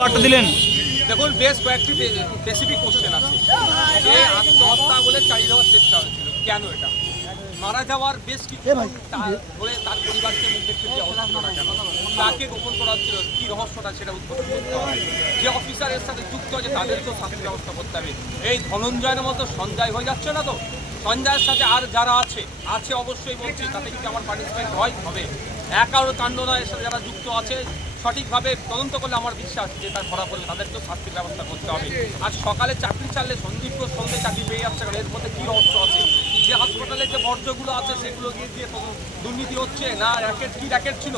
বার্তা দিলেন? দেখুন, বেশ কয়েকটি স্পেসিফিক কোশ্চেন আছে। যে আত্মহত্যা বলে চালিয়ে দেওয়ার চেষ্টা হয়েছিল, কেন এটা মারা যাওয়ার বেশ কিছু ধরে তার পরিবারকে মুখ দেখতে দেওয়া হচ্ছিল না কেন, তাকে গোপন করা হচ্ছিল, কি রহস্যটা সেটা উদ্বোধন করতে হবে। যে অফিসারের সাথে যুক্ত আছে তাদেরকেও শাস্তি ব্যবস্থা করতে হবে। এই ধনঞ্জয়ের মতো সঞ্জয় হয়ে যাচ্ছে না তো? সঞ্জয়ের সাথে আর যারা আছে অবশ্যই বলছি, তাতে যদি আমার পার্টিসিপেন্ট হবে। একার কাণ্ড নয়, এর সাথে যারা যুক্ত আছে সঠিকভাবে তদন্ত করলে আমার বিশ্বাস যে তার ধরা পড়লে তাদেরকেও শাস্তির ব্যবস্থা করতে হবে। আর সকালে চাকরি চাললে সন্দীপ ঘোষ সন্ধ্যে চাকরি পেয়ে যাচ্ছে, কারণ এর মধ্যে কী রহস্য আছে? যে হাসপাতালে যে বর্জ্যগুলো আছে সেগুলো দিয়ে দুর্নীতি হচ্ছে না, র্যাকেট ছিল,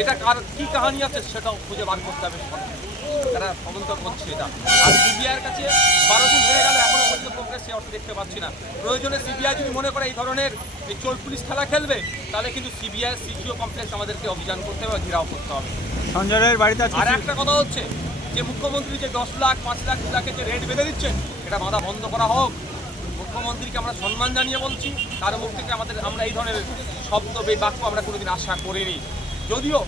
এটা কার কী কাহানি আছে সেটাও খুঁজে বার করতে হবে। তারা তদন্ত করছে এটা। আর সিবিআইয়ের কাছে 12 দিন হয়ে গেল, এখনো পর্যন্ত প্রোগ্রেস সে অর্থ দেখতে পাচ্ছি না। প্রয়োজনে সিবিআই যদি মনে করে এই ধরনের চোর পুলিশ খেলা খেলবে, তাহলে কিন্তু সিবিআই সিজিও কমপ্লেক্স আমাদেরকে অভিযান করতে হবে, ঘেরাও করতে হবে। সঞ্জয় রায়ের বাড়িতে আর একটা কথা হচ্ছে যে মুখ্যমন্ত্রী যে 10 লাখ 5 লাখ 2 লাখের যে রেট বেঁধে দিচ্ছেন, এটা বাধা বন্ধ করা হোক। মুখ্যমন্ত্রীকে আমরা সম্মান জানিয়ে বলছি, তার মুখ থেকে আমরা এই ধরনের শব্দ বাক্য আমরা কোনোদিন আশা করিনি। যদিও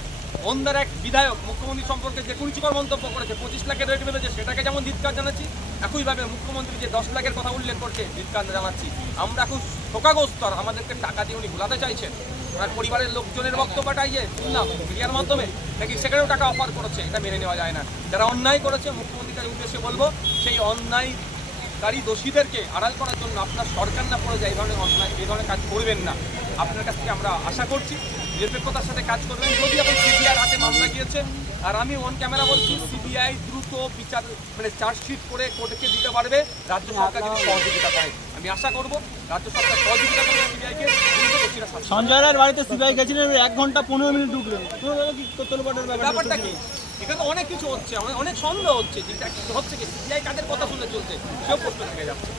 অন্যার এক বিধায়ক মুখ্যমন্ত্রী সম্পর্কে যে কুরুচিকর মন্তব্য করেছে, 25 লাখের রেট বেঁধেছে, সেটাকে যেমন ধিক্কার জানাচ্ছি, একইভাবে মুখ্যমন্ত্রী যে 10 লাখের কথা উল্লেখ করছে ধিক্কার জানাচ্ছি। আমরা খুব শোকাগ্রস্ত, আমাদেরকে টাকা দিয়ে উনি ভুলাতে চাইছেন। ওনার পরিবারের লোকজনের বক্তব্যটাই যে শুনলাম মিডিয়ার মাধ্যমে নাকি সেখানেও টাকা অফার করেছে, এটা মেনে নেওয়া যায় না। যারা অন্যায় করেছে মুখ্যমন্ত্রীর কাছে উদ্দেশ্যে বলবো, সেই অন্যায়কারী দোষীদেরকে আড়াল করার জন্য আপনার সরকার না পড়ে যায় এই ধরনের কাজ করবেন না। আপনার কাছ থেকে আমরা আশা করছি নিরপেক্ষতার সাথে কাজ করবেন। যদি এখন সিবিআইয়ের হাতে মামলা গিয়েছে, আর আমি অন ক্যামেরা বলছি, সিবিআই দ্রুত বিচার চার্জশিট করে কোর্টকে দিতে পারবে, রাজ্য সরকার যদি সহযোগিতা করে। আমি আশা করব রাজ্য সরকার সহযোগিতা করবে সিবিআইকে। সঞ্জয় রায়ের বাড়িতে সিবিআই গেছিলেন, 1 ঘন্টা 15 মিনিট ঢুকলেন। ব্যাপারটা কি? এখানে তো অনেক কিছু হচ্ছে, অনেক সন্দেহ হচ্ছে, যেটা হচ্ছে কি সিবিআই কাদের কথা শুনে চলছে সেও প্রশ্ন থেকে যাচ্ছে।